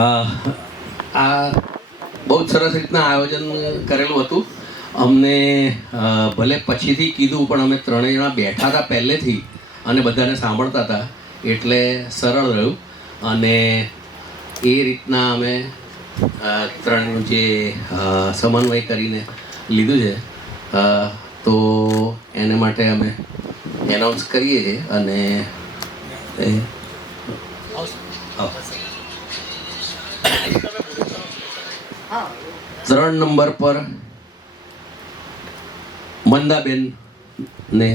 આ બહુ જ સરસ રીતના આયોજન કરેલું હતું. અમને ભલે પછીથી કીધું પણ અમે ત્રણેય જણા બેઠા હતા પહેલેથી અને બધાને સાંભળતા હતા એટલે સરળ રહ્યું. અને એ રીતના અમે ત્રણનું જે સમન્વય કરીને લીધું છે તો એને માટે અમે એનાઉન્સ કરીએ છીએ. અને 3 નંબર પર મંદાબેન ને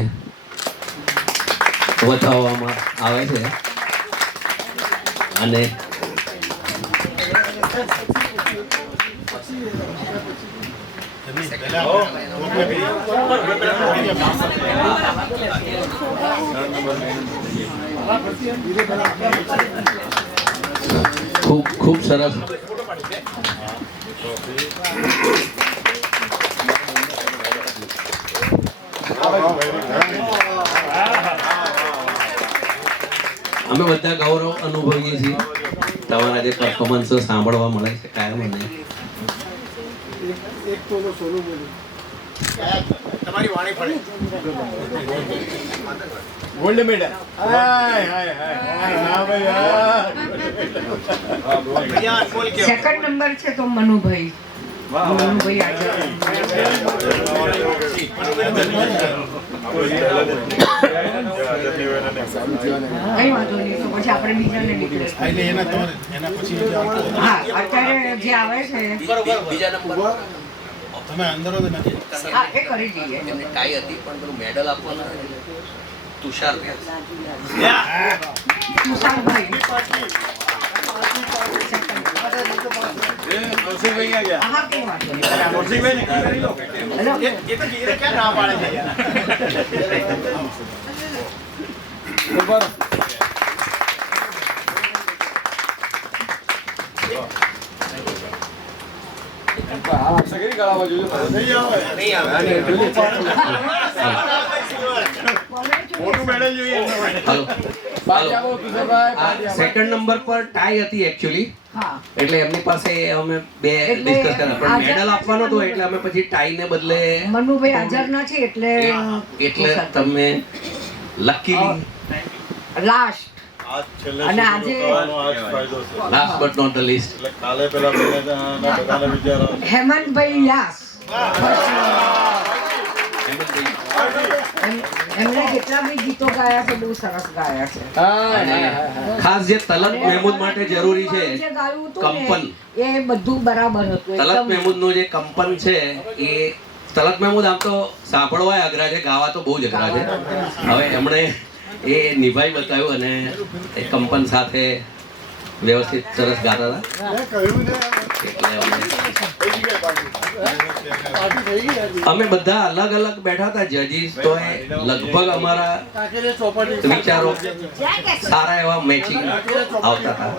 વધાવવામાં આવે છે. અને ખૂબ ખૂબ સરસ. અમે બધા ગૌરવ અનુભવીએ છીએ. તમારા જે પરફોર્મન્સ સાંભળવા મળે છે કાયમ. મને તમારી વાણી પડે ગોલ્ડ મેડલ. સેકન્ડ નંબર છે તો મનુભાઈ. મનુભાઈ આજે કઈ વાંધો નહીં તો પછી આપણે બીજાને નીકળે. હા અત્યારે જે આવે છે બીજા નંબર તમે અંદર નથી. હા એ કરી દઈએ. એમને ટાઈ હતી પણ પેલું મેડલ આપવાનું તુષાર તુષારભાઈ હા કઈ વાંધો નહીં. ક્યાં ના પાડે છે યાર? સેકન્ડ નંબર પર ટાઈ હતી એકચ્યુઅલી. હા એટલે એમની પાસે અમે બે ડિસ્કસ કર્યા પણ મેડલ આપવાનો હતો એટલે અમે પછી ટાઈ ને બદલે મનુભાઈ હાજર નથી એટલે તમે લકીલી લાસ્ટ અને આજે last but not the least હેમંતભાઈ વ્યાસ એમણે જેટલા બી ગીતો ગાયા છે બહુ સરસ ગાયા છે. ખાસ જે તલત મહેમૂદ માટે જરૂરી છે જે ગાયું હતું કંપન. ને એ બધું બરાબર હતું. તલત મહેમૂદ નું જે કંપન છે એ તલત મહેમૂદ આમ તો સાંભળવાય અઘરા છે, ગાવા તો બહુ જ અઘરા છે. હવે એમણે એ નિભાઈ બતાવ્યું અને એ કંપન સાથે વ્યવસ્થિત સરસ ગાતા હતા. એટલે અમે બધા અલગ અલગ બેઠા હતા જજીસ તો એ લગભગ અમારા વિચારો સારા એવા મેચિંગ આવતા હતા.